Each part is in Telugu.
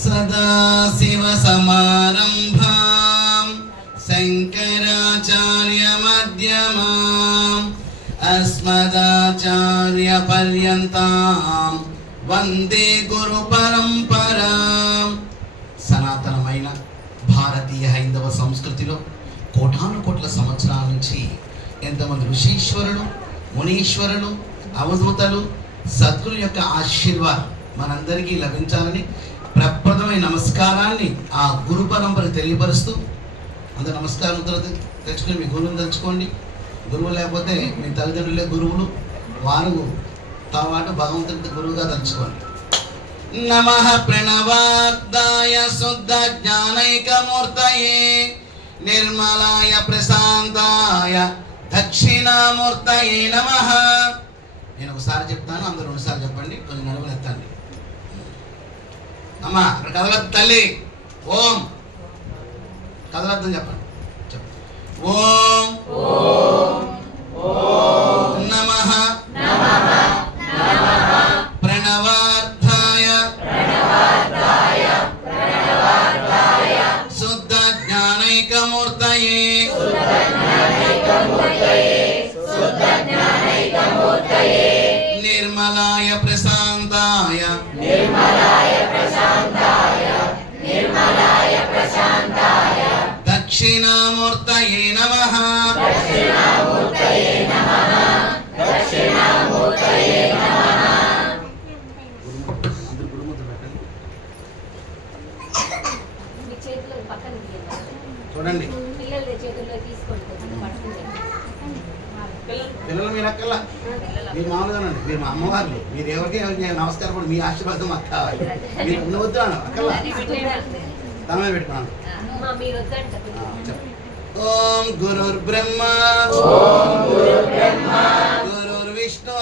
सदाशिवसमारम्भां शङ्कराचार्यमध्यमाम् अस्मदाचार्यपर्यन्तां వందే గురు పరంపరా. సనాతనమైన భారతీయ హైందవ సంస్కృతిలో కోటాను కోట్ల సంవత్సరాల నుంచి ఎంతమంది ఋషీశ్వరులు, మునీశ్వరులు, అవధూతలు, సద్గురు యొక్క ఆశీర్వాదం మనందరికీ లభించాలని ప్రప్రథమైన నమస్కారాన్ని ఆ గురు పరంపర తెలియపరుస్తూ, అందరూ నమస్కారం తెచ్చుకొని మీ గురువుని తెచ్చుకోండి. గురువు లేకపోతే మీ తల్లిదండ్రులే గురువులు, వారు కాబట్టి భగవంతుడికి గురువుగా తలుచుకోండి. నమః ప్రణవార్థాయ శుద్ధ జ్ఞానైకమూర్తయే నిర్మలాయ ప్రశాంతాయ దక్షిణామూర్తయే నమః. నేను ఒకసారి చెప్తాను, అందరూ రెండుసార్లు చెప్పండి, కొంచెం నడుములు ఎత్తండి. అమ్మా అక్కడ కదలద్దు తల్లి. ఓం కదలద్దని చెప్పండి. ఓం నమః ప్రణవార్థాయ శుద్ధ జ్ఞానైకమూర్తయే నిర్మలాయ ప్రశాంతాయ దక్షిణామూర్తయే నమః. చూడండి పిల్లలు మీరు అక్కల్లా, మీరు మామూలుగానండి, మీరు మా అమ్మవారు, మీరు ఎవరికి నమస్కారం కూడా మీ ఆశీర్వాదం మాకు కావాలి. మీరు వద్దు అక్కల్లా తన మీద పెట్టుకున్నాను. ఓం గురుర్ బ్రహ్మ గురుర్ విష్ణు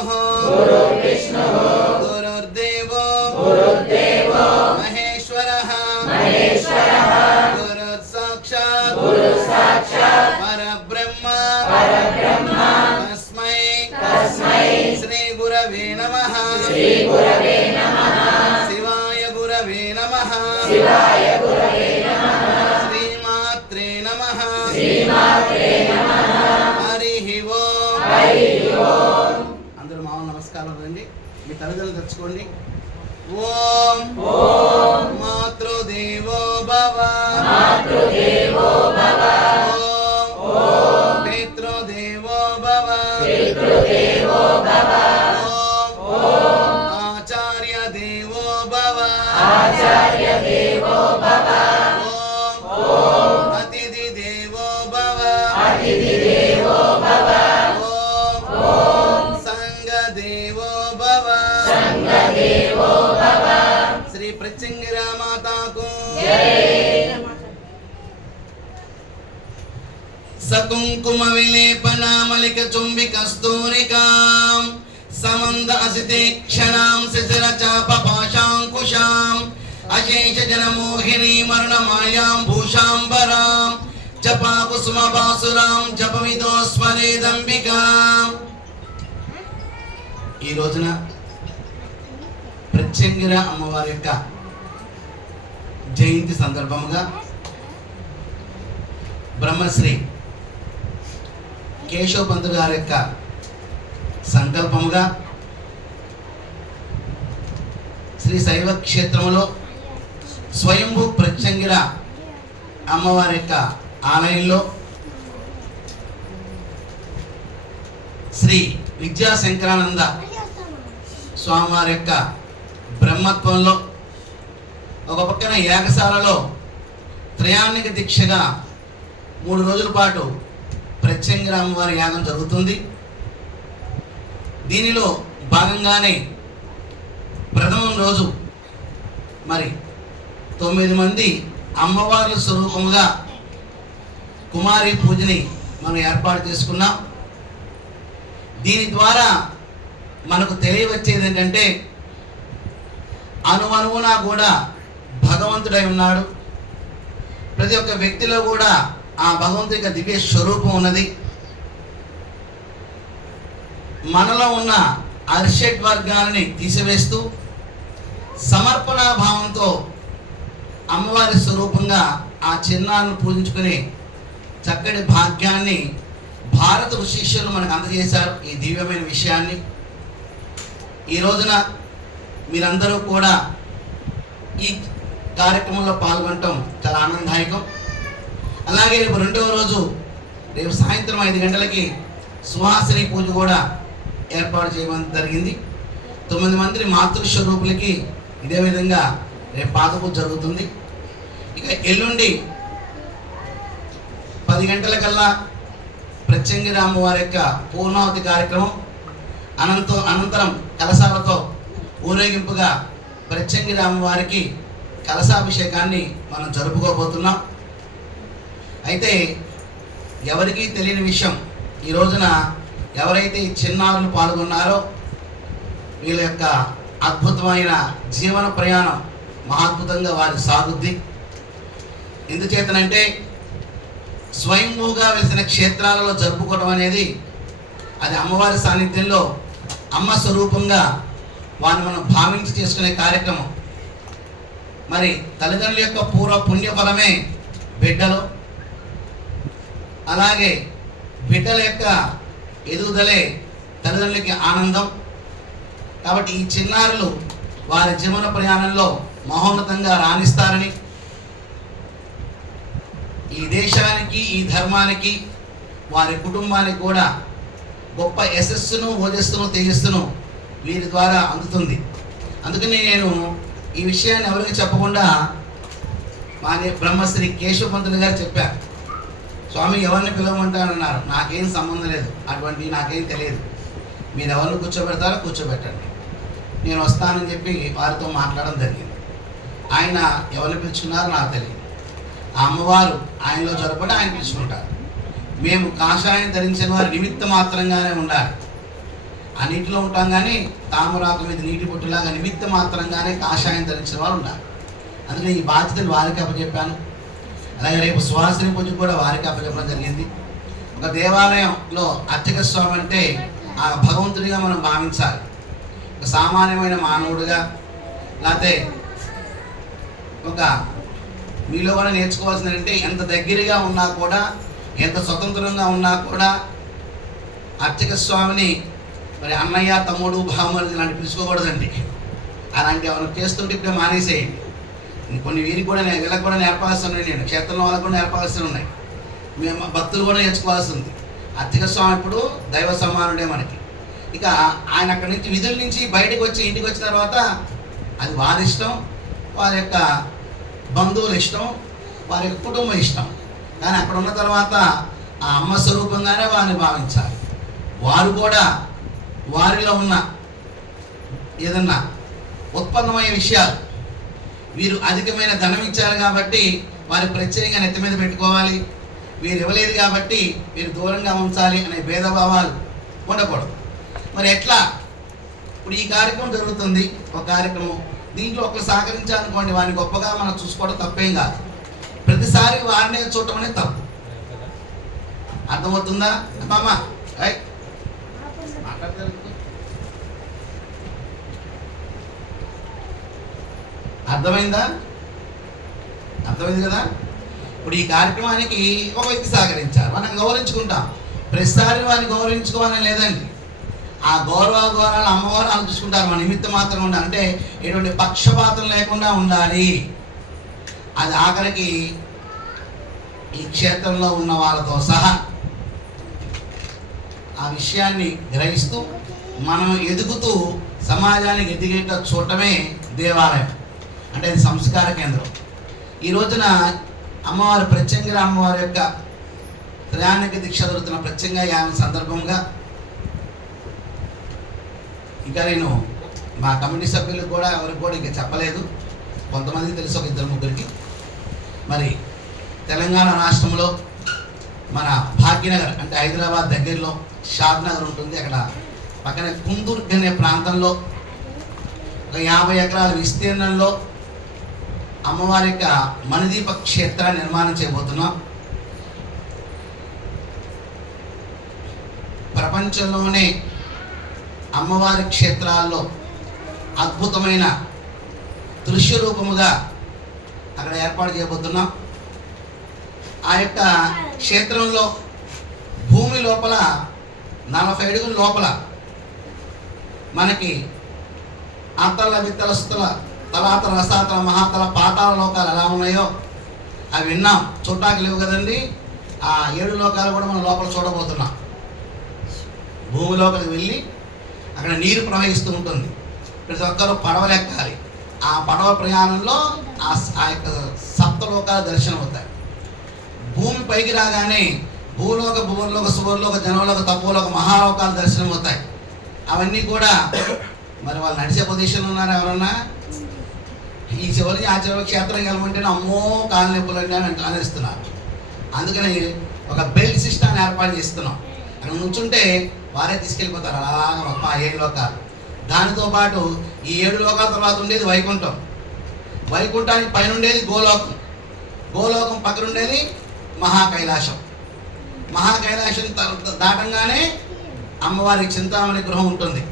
గురుర్దేవో మహేశ్వరః గురుర్ సాక్షాత్ పరబ్రహ్మ తస్మై శ్రీ గురవే నమః. శివాయ గురవే నమః. శ్రీమాత్రే నమః. హరి ఓం. అందరూ మామూలు నమస్కారం రండి, మీ తల్లిదండ్రులు తెచ్చుకోండి. ఓం మాతృదేవో భవ. ఓం పితృదేవో భవ. ఓం ఆచార్య దేవో భవ. ఓం అతిథి దేవో భవ. ఓం సంఘ దేవో భవ. శ్రీ ప్రత్యంగిరా మాతాకు సకుంకుమ విలేపనామలిక చుంబి కస్తూరికాం సమంద అసితే క్షణాం శిశిర చాప పాశాంకుశాం అశేష జనమోహిని మరణ మాయాం భూషాంబరాం జపా కుసుమ బాసురాం జపమిదో స్మరేదంబికాం. ఈ రోజున ప్రత్యంగిర అమ్మవారి యొక్క జయంతి సందర్భంగా బ్రహ్మశ్రీ కేశవ పంత్ గారి యొక్క సంకల్పముగా శ్రీ శైవ క్షేత్రంలో స్వయంభూ ప్రత్యంగిర అమ్మవారి యొక్క ఆలయంలో శ్రీ విద్యాశంకరానంద స్వామివారి యొక్క బ్రహ్మత్వంలో ఒక పక్కన యాగశాలలో త్రయాణిక దీక్షగా 3 రోజుల పాటు ప్రత్యంగిర అమ్మవారి యాగం జరుగుతుంది. దీనిలో భాగంగానే ప్రథమం రోజు మరి 9 మంది అమ్మవార్ల స్వరూపముగా కుమారి పూజని మనం ఏర్పాటు చేసుకున్నాం. దీని ద్వారా మనకు తెలియవచ్చేది ఏంటంటే అణువణువునా కూడా భగవంతుడై ఉన్నాడు. ప్రతి ఒక్క వ్యక్తిలో కూడా ఆ భగవంతుడి యొక్క దివ్య స్వరూపం ఉన్నది. మనలో ఉన్న అరిషడ్ వర్గాలని తీసివేస్తూ సమర్పణ భావంతో అమ్మవారి స్వరూపంగా ఆ చిన్నాలను పూజించుకునే చక్కటి భాగ్యాన్ని భారత ఋషీశ్వరులు మనకు అందజేశారు. ఈ దివ్యమైన విషయాన్ని ఈ రోజున మీరందరూ కూడా ఈ కార్యక్రమంలో పాల్గొనటం చాలా ఆనందదాయకం. అలాగే రేపు రెండవ రోజు రేపు సాయంత్రం 5 గంటలకి సుహాసిని పూజ కూడా ఏర్పాటు చేయడం జరిగింది. 9 మంది మాతృస్వరూపులకి ఇదే విధంగా రేపు పాద పూజ జరుగుతుంది. ఇక ఎల్లుండి 10 గంటలకల్లా ప్రత్యంగిరి అమ్మవారి యొక్క పూర్ణావతి కార్యక్రమం, అనంతరం కలశాలతో ఊరేగింపుగా ప్రత్యంగిరి అమ్మవారికి కలశాభిషేకాన్ని మనం జరుపుకోబోతున్నాం. అయితే ఎవరికీ తెలియని విషయం, ఈ రోజున ఎవరైతే ఈ చిన్నారులు పాల్గొన్నారో వీళ్ళ యొక్క అద్భుతమైన జీవన ప్రయాణం మహాద్భుతంగా వారి సాగుద్ది. ఎందుచేతనంటే స్వయంభూగా వెలిసిన క్షేత్రాలలో జరుపుకోవడం అనేది అది అమ్మవారి సాన్నిధ్యంలో అమ్మ స్వరూపంగా వారిని మనం భావించి చేసుకునే కార్యక్రమం. మరి తల్లిదండ్రుల యొక్క పూర్వ పుణ్యఫలమే బిడ్డలు, అలాగే బిడ్డల యొక్క ఎదుగుదలే తల్లిదండ్రులకి ఆనందం. కాబట్టి ఈ చిన్నారులు వారి జీవన ప్రయాణంలో మహోన్నతంగా రాణిస్తారని, ఈ దేశానికి ఈ ధర్మానికి వారి కుటుంబానికి కూడా గొప్ప యశస్సును ఓజస్సును తేజస్సును వీరి ద్వారా అందుతుంది. అందుకని నేను ఈ విషయాన్ని ఎవరికి చెప్పకుండా మా బ్రహ్మశ్రీ కేశవ పంతులు గారు చెప్పారు. స్వామి ఎవరిని పిలవమంటారన్నారు. నాకేం సంబంధం లేదు, అటువంటి నాకేం తెలియదు, మీరు ఎవరిని కూర్చోబెడతారో కూర్చోబెట్టండి, నేను వస్తానని చెప్పి వారితో మాట్లాడడం జరిగింది. ఆయన ఎవరిని పిలుచుకున్నారో నాకు తెలియదు. ఆ అమ్మవారు ఆయనలో జరపడి ఆయన పిలుచుకుంటారు. మేము కాషాయం ధరించిన వారి నిమిత్త మాత్రంగానే ఉండాలి. ఆ నీటిలో ఉంటాం కానీ తామరాకు మీద నీటి పొట్టులాగా నిమిత్త మాత్రంగానే కాషాయం ధరించిన వారు ఉండాలి. అందుకని ఈ బాధ్యతను వారికి అప్పచెప్పాను. అలాగే రేపు సుహాసిని పూజ కూడా వారికి అప్పచెప్పడం జరిగింది. ఒక దేవాలయంలో అర్చక స్వామి అంటే ఆ భగవంతుడిగా మనం భావించాలి. ఒక సామాన్యమైన మానవుడిగా, లేకపోతే ఒక మీలో కూడా నేర్చుకోవాల్సింది అంటే ఎంత దగ్గరగా ఉన్నా కూడా, ఎంత స్వతంత్రంగా ఉన్నా కూడా అర్చక స్వామిని మరి అన్నయ్య, తమ్ముడు, బావమరిది ఇలాంటి పిలుచుకోకూడదండి. అలాంటి ఏమైనా చేస్తుంటే ఇప్పుడే మానేసేయండి. కొన్ని వీరికి కూడా వీళ్ళకి కూడా నేర్పాల్సి ఉన్నాయి, నేను క్షేత్రంలో వాళ్ళకు కూడా నేర్పాల్సి ఉన్నాయి, మేము భక్తులు కూడా నేర్చుకోవాల్సి ఉంది. అర్చక స్వామి ఇప్పుడు దైవ సమానుడే మనకి. ఇక ఆయన అక్కడి నుంచి విధుల నుంచి బయటకు వచ్చి ఇంటికి వచ్చిన తర్వాత అది వారి ఇష్టం, వారి యొక్క బంధువుల ఇష్టం, వారి యొక్క కుటుంబం ఇష్టం. కానీ అక్కడ ఉన్న తర్వాత ఆ అమ్మ స్వరూపంగానే వారిని భావించాలి. వారు కూడా వారిలో ఉన్న ఏదన్నా ఉత్పన్నమయ్యే విషయాలు, వీరు అధికమైన ధనం ఇచ్చారు కాబట్టి వారి ప్రత్యేకంగా నెత్తి మీద పెట్టుకోవాలి, వీరు ఇవ్వలేదు కాబట్టి వీరు దూరంగా ఉంచాలి అనే భేదభావాలు ఉండకూడదు. మరి ఎట్లా? ఇప్పుడు ఈ కార్యక్రమం జరుగుతుంది, ఒక కార్యక్రమం, దీంట్లో ఒకరు సహకరించాలనుకోండి, వారిని గొప్పగా మనం చూసుకోవడం తప్పేం కాదు. ప్రతిసారి వారినే చూడటం అనేది తప్పు. అర్థమవుతుందా అమ్మా? అర్థమైందా? అర్థమైంది కదా? ఇప్పుడు ఈ కార్యక్రమానికి ఒక వ్యక్తి సహకరించారు, మనం గౌరవించుకుంటాం. ప్రతిసారి వారిని గౌరవించుకోవాలని లేదండి. ఆ గౌరవాలు అమ్మవారు ఆలోచించుకుంటారు. మన నిమిత్తం మాత్రం ఉండాలి, అంటే ఎటువంటి పక్షపాతం లేకుండా ఉండాలి. అది ఆఖరికి ఈ క్షేత్రంలో ఉన్న వాళ్ళతో సహా ఆ విషయాన్ని గ్రహిస్తూ మనం ఎదుగుతూ సమాజానికి ఎదిగేట చూడటమే దేవాలయం, అంటే అది సంస్కార కేంద్రం. ఈ రోజున అమ్మవారి ప్రత్యంగిరి అమ్మవారి యొక్క త్రయాణిక దీక్ష జరుగుతున్న ప్రత్యంగ యాగం సందర్భంగా ఇంకా నేను మా కమిటీ సభ్యులకు కూడా ఎవరికి కూడా ఇంకా చెప్పలేదు, కొంతమందికి తెలుసు, ఒక 2-3కి. మరి తెలంగాణ రాష్ట్రంలో మన భాగ్యనగర్ అంటే హైదరాబాద్ దగ్గరలో షాద్ నగర్ ఉంటుంది, అక్కడ పక్కనే కుందూర్గ్ అనే ప్రాంతంలో ఒక 50 ఎకరాల విస్తీర్ణంలో అమ్మవారి యొక్క మణిదీప క్షేత్రాన్ని నిర్మాణం చేయబోతున్నాం. ప్రపంచంలోనే అమ్మవారి క్షేత్రాల్లో అద్భుతమైన దృశ్య రూపముగా అక్కడ ఏర్పాటు చేయబోతున్నాం. ఆ యొక్క క్షేత్రంలో భూమి లోపల 40 అడుగుల లోపల మనకి అంతల విత్తల స్థుల తలాతల రసాతల మహాతల పాతాల లోకాలు ఎలా ఉన్నాయో అవి విన్నాం, చూడటానికి లేవు కదండి. ఆ 7 లోకాలు కూడా మనం లోపల చూడబోతున్నాం. భూమి లోపలికి వెళ్ళి అక్కడ నీరు ప్రవహిస్తూ ఉంటుంది. ప్రతి ఒక్కరూ పడవలు ఎక్కాలి. ఆ పడవ ప్రయాణంలో ఆ యొక్క సప్తలోకాల దర్శనం అవుతాయి. భూమి పైకి రాగానే భూలోక భూవర్లోక సువర్లోక జనలోక తపోలోక మహాలోకాల దర్శనం అవుతాయి. అవన్నీ కూడా మరి వాళ్ళు నడిచే పొజిషన్లో ఉన్నారు ఎవరన్నా? ఈ చివరి ఆ చివరి క్షేత్రం వెళ్ళమంటేనే అమ్మో కాలు నొప్పులండి అని అనేస్తున్నారు. అందుకని ఒక బెల్ట్ సిస్టమ్ ఏర్పాటు చేస్తున్నాం. అక్కడ నుంచుంటే వారే తీసుకెళ్ళిపోతారు అలాగా మొత్తం ఆ 7 లోకాలు. దానితో పాటు ఈ 7 లోకాల తర్వాత ఉండేది వైకుంఠం. వైకుంఠానికి పైన ఉండేది గోలోకం. గోలోకం పక్కన ఉండేది మహాకైలాసం. మహాకైలాసం దాటంగానే అమ్మవారి చింతామణి గృహం ఉంటుంది.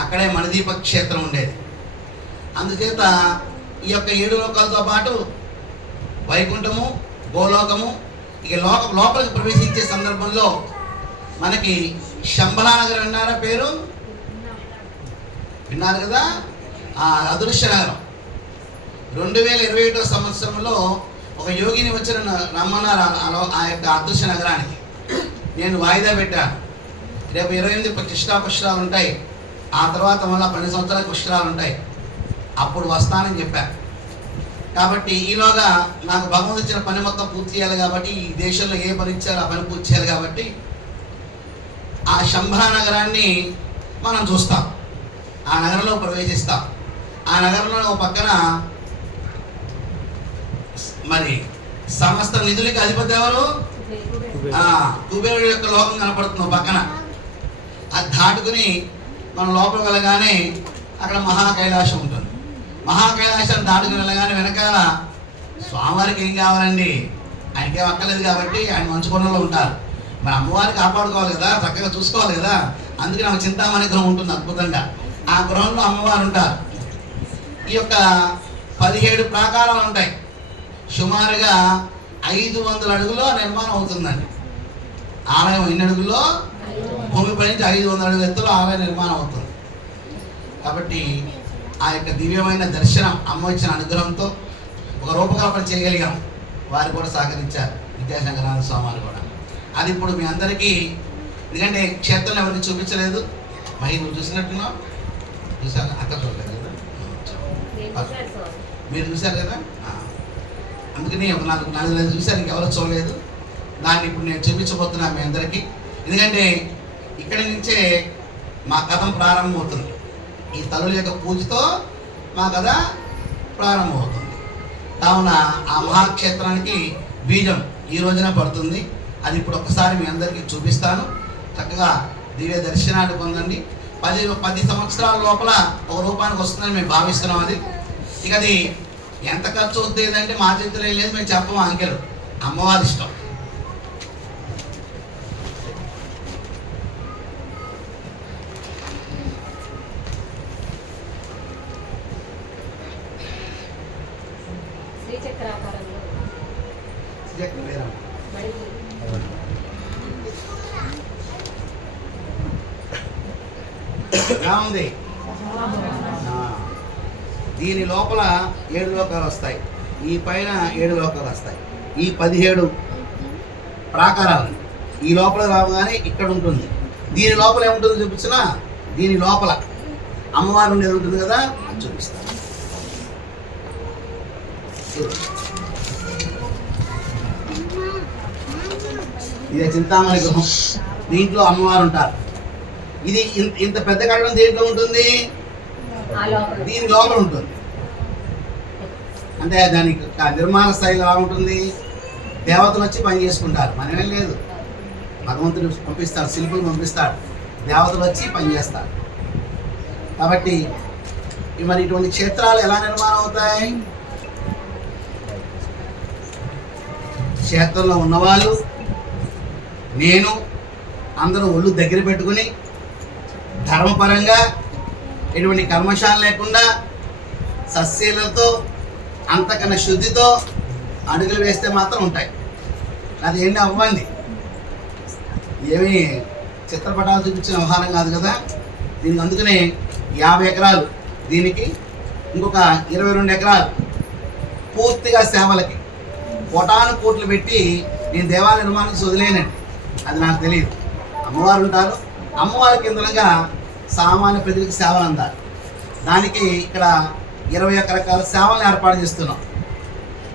అక్కడే మణిదీప క్షేత్రం ఉండేది. అందుచేత ఈ యొక్క 7 లోకాలతో పాటు వైకుంఠము, గోలోకము, ఇక లోపలికి ప్రవేశించే సందర్భంలో మనకి శంబలానగరం విన్నారా? పేరు విన్నారు కదా? ఆ అదృశ్య నగరం 2021 సంవత్సరంలో ఒక యోగిని వచ్చిన రమ్మన్నారు ఆ యొక్క అదృశ్య నగరానికి. నేను వాయిదా పెట్టాను. రేపు 28 పుష్కరాలు ఉంటాయి. ఆ తర్వాత మళ్ళీ 12 సంవత్సరాల పుష్కరాలు ఉంటాయి. అప్పుడు వస్తానని చెప్పాను. కాబట్టి ఈలోగా నాకు భగవంతుడు ఇచ్చిన పని మొత్తం పూర్తి చేయాలి. కాబట్టి ఈ దేశంలో ఏ పని ఇచ్చారో ఆ పని పూర్తి చేయాలి. కాబట్టి ఆ శంభా నగరాన్ని మనం చూస్తాం. ఆ నగరంలో ప్రవేశిస్తాం. ఆ నగరంలో ఒక పక్కన మరి సమస్త నిధులకి అధిపతి ఎవరు? కుబేరుడు యొక్క లోకం కనపడుతుంది పక్కన. అది దాటుకుని మనం లోపలికి వెళ్ళగానే అక్కడ మహాకైలాసం ఉంటుంది. మహాకైలాసాన్ని దాటుకుని వెళ్ళగానే వెనకాల స్వామివారికి ఏం కావాలండి? ఆయనకేం అక్కర్లేదు కాబట్టి ఆయన మంచు కొండలో ఉంటారు. మరి అమ్మవారిని కాపాడుకోవాలి కదా, చక్కగా చూసుకోవాలి కదా. అందుకని ఆమె చింతామణి గృహం ఉంటుంది అద్భుతంగా. ఆ గృహంలో అమ్మవారు ఉంటారు. ఈ యొక్క 17 ప్రాకారాలు ఉంటాయి. సుమారుగా 500 అడుగులో నిర్మాణం అవుతుందండి. ఆలయం ఎన్ని అడుగుల్లో? భూమిపై నుంచి 500 అడుగుల ఎత్తులో ఆలయ నిర్మాణం అవుతుంది. కాబట్టి ఆ యొక్క దివ్యమైన దర్శనం అమ్మ ఇచ్చిన అనుగ్రహంతో ఒక రూపకల్పన చేయగలిగాం. వారు కూడా సహకరించారు, విద్యాశంకరానంద స్వామి కూడా. అది ఇప్పుడు మీ అందరికీ, ఎందుకంటే క్షేత్రం ఎవరికి చూపించలేదు. మరి నువ్వు చూసినట్టున్నావు, చూసారు? అక్క చూడలేదు కదా, మీరు చూశారు కదా. అందుకని ఒక 4 చూశారు, ఇంకెవరో చూడలేదు. దాన్ని ఇప్పుడు నేను చూపించబోతున్నా మీ అందరికీ. ఎందుకంటే ఇక్కడి నుంచే మా కథం ప్రారంభమవుతుంది. ఈ తల్లుల యొక్క పూజతో మా కథ ప్రారంభమవుతుంది. కావున ఆ మహాక్షేత్రానికి బీజం ఈ రోజున పడుతుంది. అది ఇప్పుడు ఒక్కసారి మీ అందరికీ చూపిస్తాను. చక్కగా దివ్య దర్శనాన్ని పొందండి. 10 సంవత్సరాల లోపల ఒక రూపానికి వస్తుందని మేము భావిస్తున్నాం. ఇక అది ఎంత ఖర్చు అవుతుంది అంటే మా చేతిలో లేదు, మేము చెప్పము. అంకెలు అమ్మవారి ఇష్టం. ఉంది. దీని లోపల 7 లోకాలు వస్తాయి. ఈ పైన 7 లోకాలు వస్తాయి. ఈ 17 ప్రాకారాలు ఈ లోపల రాగానే ఇక్కడ ఉంటుంది. దీని లోపల ఏముంటుందో చూపించినా, దీని లోపల అమ్మవారు ఉండేది ఉంటుంది కదా, అది చూపిస్తాను. ఇదే చింతామణి గృహం. దీంట్లో అమ్మవారు ఉంటారు. ఇది ఇంత పెద్ద కట్టడం దేంట్లో ఉంటుంది? దీని లోపల ఉంటుంది. అంటే దానికి నిర్మాణ స్థాయిలో ఎలా ఉంటుంది? దేవతలు వచ్చి పని చేసుకుంటారు, మనమేం లేదు. భగవంతుడు పంపిస్తాడు, శిల్పులు పంపిస్తాడు, దేవతలు వచ్చి పని చేస్తారు. కాబట్టి మరి ఇటువంటి క్షేత్రాలు ఎలా నిర్మాణం అవుతాయి? క్షేత్రంలో ఉన్నవాళ్ళు, నేను, అందరూ ఒళ్ళు దగ్గర పెట్టుకుని ధర్మపరంగా ఎటువంటి కర్మశాల లేకుండా సస్యలతో అంతకన్నా శుద్ధితో అడుగులు వేస్తే మాత్రం ఉంటాయి. అది ఎన్ని అవ్వండి, ఏమి చిత్రపటాలు చూపించిన వ్యవహారం కాదు కదా. దీనికి అందుకనే 50 ఎకరాలు, దీనికి ఇంకొక 22 ఎకరాలు పూర్తిగా సేవలకి కోటాను కోట్లు పెట్టి నేను దేవాలయ నిర్మాణం వదిలేనండి. అది నాకు తెలియదు. అమ్మవారు ఉంటారు, అమ్మవారి కేంద్రంగా సామాన్య ప్రజలకు సేవలు అందాలి. దానికి ఇక్కడ 21 రకాల సేవలను ఏర్పాటు చేస్తున్నాం.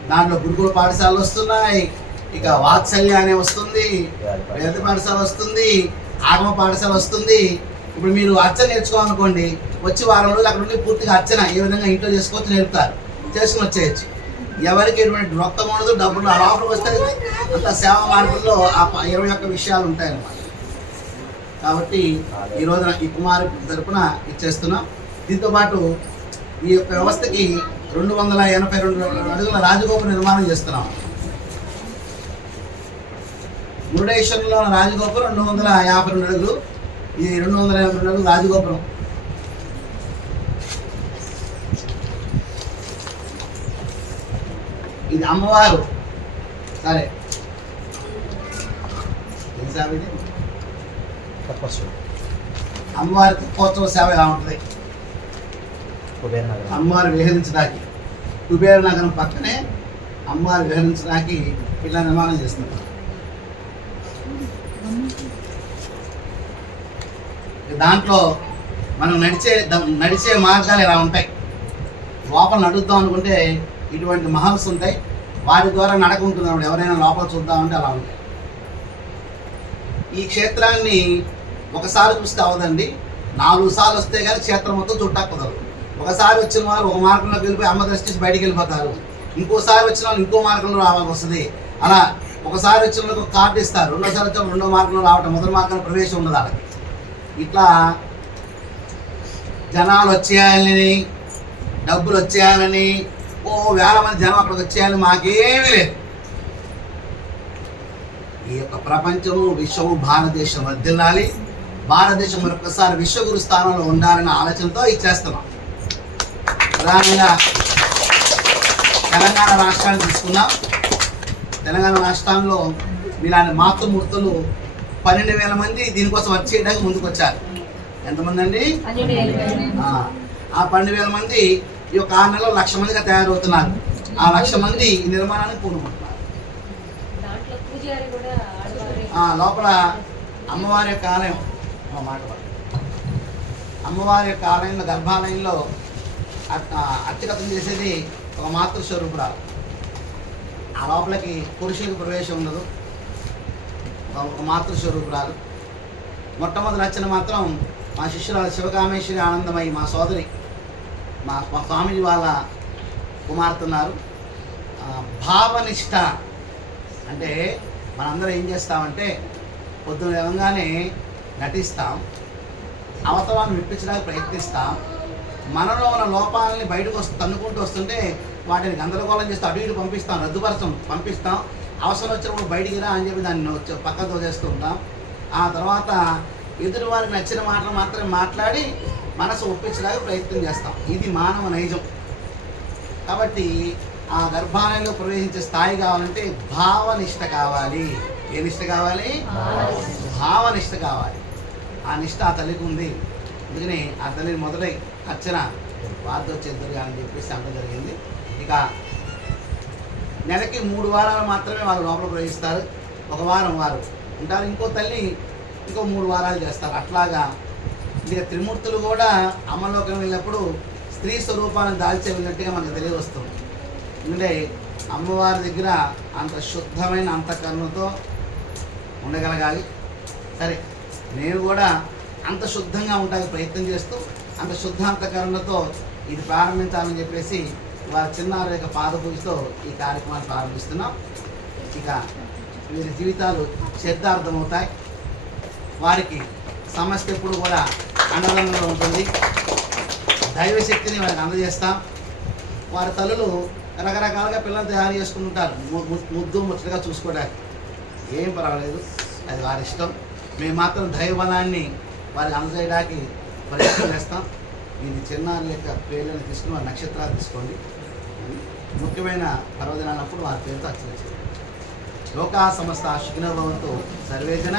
దాంట్లో గురుకుల పాఠశాలలు వస్తున్నాయి, ఇక వాత్సల్య అనే వస్తుంది, వేద పాఠశాల వస్తుంది, ఆగమ పాఠశాల వస్తుంది. ఇప్పుడు మీరు అర్చన నేర్చుకోవాలనుకోండి, వచ్చి వారం రోజులు అక్కడ ఉండి పూర్తిగా అర్చన ఏ విధంగా ఇంట్లో చేసుకోవచ్చు నేర్పుతారు, చేసుకుని వచ్చేయచ్చు. ఎవరికి ఎటువంటి రొక్కం ఉండదు, డబ్బులు ఆ లోపలికి వస్తే అంత సేవా మార్గంలో ఆ 21 విషయాలు ఉంటాయన్నమాట. కాబట్టి ఈ రోజున ఈ కుమారు తరపున ఇచ్చేస్తున్నాం. దీంతోపాటు ఈ యొక్క వ్యవస్థకి 282 అడుగుల రాజగోపుర నిర్మాణం చేస్తున్నాం. మురుడేశ్వరంలో రాజగోపురం 252 అడుగులు, ఈ 252 అడుగులు రాజగోపురం. ఇది అమ్మవారు. సరే అమ్మవారి తెప్పోత్సవ సేవ ఎలా ఉంటుంది? అమ్మవారు విహరించడానికి కుబేర నగరం పక్కనే అమ్మవారు విహరించడానికి ఇట్లా నిర్మాణం చేస్తున్నారు. దాంట్లో మనం నడిచే మార్గాలు ఎలా ఉంటాయి. లోపల నడుద్దాం అనుకుంటే ఇటువంటి మహల్స్ ఉంటాయి, వాటి ద్వారా నడక ఉంటుంది. ఎవరైనా లోపల చూద్దామంటే అలా ఉంటాయి. ఈ క్షేత్రాన్ని ఒకసారి చూస్తే అవదండి, 4 సార్లు వస్తే కానీ క్షేత్రం మొత్తం చుట్టా కుదరదు. ఒకసారి వచ్చిన వారు ఒక మార్గంలోకి వెళ్ళిపోయి అమ్మ దృష్టి బయటికి వెళ్ళిపోతారు, ఇంకోసారి వచ్చిన వాళ్ళు ఇంకో మార్గంలో రావాల్సి వస్తుంది. అలా ఒకసారి వచ్చిన వాళ్ళకి ఒక కార్డు ఇస్తారు, రెండోసారి వచ్చిన రెండో మార్గంలో రావటం, మొదటి మార్గంలో ప్రవేశం ఉండదు వాళ్ళకి. ఇట్లా జనాలు వచ్చేయాలని, డబ్బులు వచ్చేయాలని, ఓ వేల మంది జనం అక్కడికి వచ్చేయాలని మాకేమీ లేదు. ఈ యొక్క ప్రపంచము, విశ్వము, భారతదేశం వర్ధిల్లాలి, భారతదేశం మరొకసారి విశ్వగురు స్థానంలో ఉండాలనే ఆలోచనతో ఇచ్చేస్తున్నాం. ప్రధానంగా తెలంగాణ రాష్ట్రాన్ని తీసుకున్నాం. తెలంగాణ రాష్ట్రంలో ఇలాంటి మాతృమూర్తులు 12,000 మంది దీనికోసం వర్క్ చేయడానికి ముందుకు వచ్చారు. ఎంతమంది అండి? ఆ 12,000 మంది ఈ యొక్క 6 నెలల్లో 1,00,000 మందిగా తయారవుతున్నారు. ఆ 1,00,000 మంది ఈ నిర్మాణానికి పూనుకుంటున్నారు. లోపల అమ్మవారి యొక్క ఆలయం, అమ్మవారి యొక్క ఆలయంలో గర్భాలయంలో అర్చకత్వం చేసేది ఒక మాతృస్వరూపురాలు. ఆ లోపలికి పురుషులకు ప్రవేశం ఉండదు, ఒక మాతృస్వరూపురాలు. మొట్టమొదటి అర్చన మాత్రం మా శిష్యురాలు శివకామేశ్వరి ఆనందమయ్యి, మా సోదరి, మా స్వామిజీ వాళ్ళ కుమార్తె ఉన్నారు. భావనిష్ట అంటే మనందరం ఏం చేస్తామంటే పొద్దున లేవగానే నటిస్తాం, అవతవాన్ని విప్పించడానికి ప్రయత్నిస్తాం, మనలో ఉన్న లోపాలని బయటకు తన్నుకుంటూ వస్తుంటే వాటిని గందరగోళం చేస్తూ అటు ఇటు పంపిస్తాం, పంపిస్తాం. అవసరం వచ్చినప్పుడు బయటికి రా అని చెప్పి దాన్ని పక్కకు తోచేస్తూ ఉంటాం. ఆ తర్వాత ఎదురు వారికి నచ్చిన మాటలు మాత్రమే మాట్లాడి మనసు ఒప్పించడానికి ప్రయత్నం చేస్తాం. ఇది మానవ నైజం. కాబట్టి ఆ గర్భాలయంలో ప్రవేశించే స్థాయి కావాలంటే భావనిష్ట కావాలి. ఏ నిష్ట కావాలి? భావనిష్ట కావాలి. ఆ నిష్ట ఆ తల్లికి ఉంది. అందుకని ఆ తల్లిని మొదలై అర్చన వార్ధోచ్చేద్దరు అని చెప్పేసి అంత జరిగింది. ఇక నెలకి 3 వారాలు మాత్రమే వాళ్ళు లోపల ప్రవేశిస్తారు. 1 వారం వారు ఉంటారు, ఇంకో తల్లి ఇంకో 3 వారాలు చేస్తారు. అట్లాగా ఇక త్రిమూర్తులు కూడా అమ్మలోకి వెళ్ళినప్పుడు స్త్రీ స్వరూపాన్ని దాల్చే వెళ్ళినట్టుగా మనకు తెలియవస్తుంది. ఎందుకంటే అమ్మవారి దగ్గర అంత శుద్ధమైన అంతఃకరణతో ఉండగలగాలి. సరే, నేను కూడా అంత శుద్ధంగా ఉండడానికి ప్రయత్నం చేస్తూ అంత శుద్ధ అంతఃకరణతో ఇది ప్రారంభించాలని చెప్పేసి వారి చిన్నారుల యొక్క పాదపూజతో ఈ కార్యక్రమాన్ని ప్రారంభిస్తున్నాం. ఇక వీరి జీవితాలు శబ్దార్థమవుతాయి. వారికి సమస్య ఎప్పుడు కూడా అండదండలో ఉంటుంది. దైవశక్తిని వారికి అందజేస్తాం. వారి తల్లులు రకరకాలుగా పిల్లలు తయారు చేసుకుంటుంటారు, ముద్దు ముచ్చటగా చూసుకోవడానికి. ఏం పర్వాలేదు, అది వారి ఇష్టం. మేము మాత్రం దైవబలాన్ని వారికి అందజేయడానికి ప్రయత్నం చేస్తాం. ఇది చిన్నారుల యొక్క పేర్లను తీసుకుని వారి నక్షత్రాలు తీసుకోండి. ముఖ్యమైన పర్వదినాలప్పుడు వారి పేరుతో అర్చన చేయాలి. లోకా సమస్త సుఖినో భవంతు, సర్వేజన